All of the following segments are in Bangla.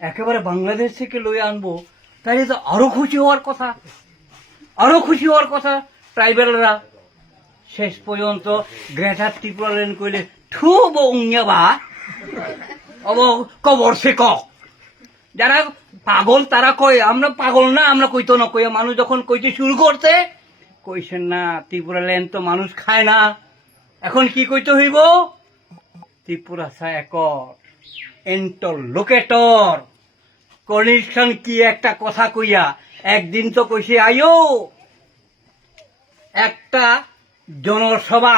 একেবারে বাংলাদেশ থেকে লই আনবো, তাহলে তো আরো খুশি হওয়ার কথা, আরো খুশি হওয়ার কথা ট্রাইবেলরা। শেষ পর্যন্ত গ্রেটার ত্রিপুরাল্যান্ড কইলে ঠু বংবা অব কবর সে ক। যারা পাগল তারা কয়, আমরা পাগল না, আমরা কইতো না। কইয়া মানুষ যখন কইতে শুরু করতে কইছেন না ত্রিপুরাল্যান্ড তো মানুষ খায় না, এখন কি কইতে হইব? ত্রিপুরা একর ইন্টারলোকেটর কনেকশন কি একটা কথা কইয়া একদিন তো কইছে আইও একটা জনসভা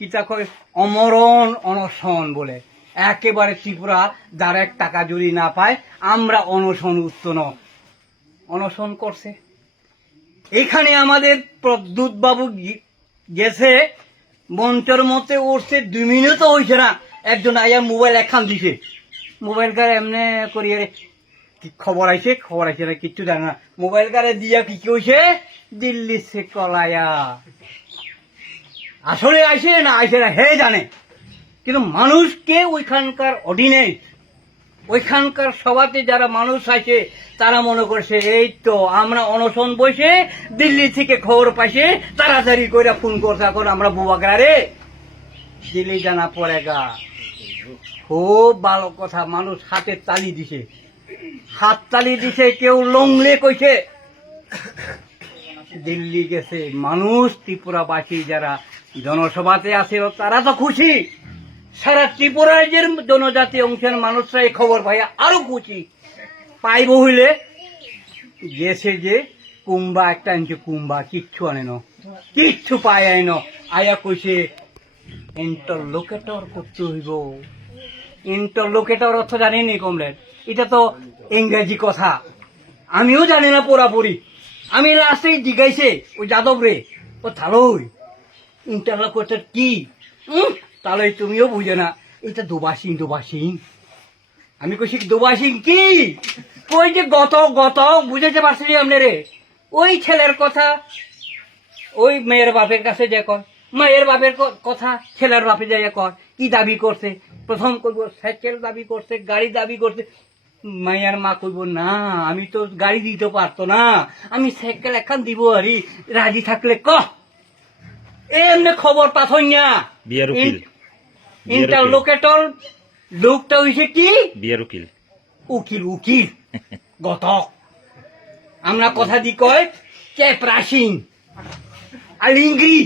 কিতা কয় অমরণ অনশন বলে, একেবারে ত্রিপুরা ডাইরেক্ট টাকা যদি না পায় আমরা অনশন উত্তন অনশন করছে। এখানে আমাদের প্রদ্যুৎ বাবু গেছে, মঞ্চের মধ্যে উঠছে, 2 মিনিটও হয়েছে না, একজন আইয়া মোবাইল একখান দিছে। মোবাইল কার এমনি করিয়ে খবর আইছে না কিচ্ছু জানে না। মোবাইল কারে দিয়া কি হয়েছে, দিল্লি সে কলায়া আসলে আইসে না আইসে না হে জানে। কিন্তু মানুষকে ওইখানকার অর্ডিনেন্স, ওইখানকার সভাতে যারা মানুষ আছে তারা মনে করছে এই তো আমরা অনশন বসে দিল্লি থেকে খবর পাইছে, তাড়াতাড়ি করে ফোন করছে এখন আমরা বুবাগরা রে দিল্লি জানা পড়েগা। খুব ভালো কথা, মানুষ হাতে তালি দিছে, হাত তালি দিছে, কেউ লংলে কইছে। দিল্লি গেছে মানুষ, ত্রিপুরাবাসী যারা জনসভাতে আছে তারা তো খুশি, সারা ত্রিপুরার যে জনজাতি অংশের মানুষরা এই খবর পাই আরো খুশি। পাইব হইলে গেছে যে কুম্বা একটা আনছে, কুম্বা কিচ্ছু আনে ন, কিচ্ছু পায় আইন। আয়া কইছে ইন্টারলোকেটর করতে হইব। ইন্টারলোকেটর অর্থ জানিনি কমলেন, এটা তো ইংরেজি কথা, আমিও জানি না পুরাপুরি। আমি লাস্টে জিজ্ঞাইছে ওই যাদব রে, ও তাহলে ইন্টারলোকেটর কি? তাহলে তুমিও বুঝে না, এটা দুবাসিং। আমি কইছি দুবাসিং কি? ওই যে গত বুঝেছে পারছি আপনি রে, ওই ছেলের কথা ওই মেয়ের বাপের কাছে যে কর, মেয়ের বাপের কথা ছেলের বাপে যাই কর, কি দাবি করছে? প্রথম কইব সাইকেল দাবি করছে, গাড়ি দাবি করছে। মাইয়ার মা কইব না আমি তো গাড়ি দিতে পারতো না, আমি সাইকেল একখান দিব আরি, রাজি থাকলে ক। এমনি খবর পাথর না। ইন্টারলোকেটর লোকটা হইছে কি? বিয়ার উকিল গত। আমরা কথা দি কয় কে প্রাসিং আলিঙ্গি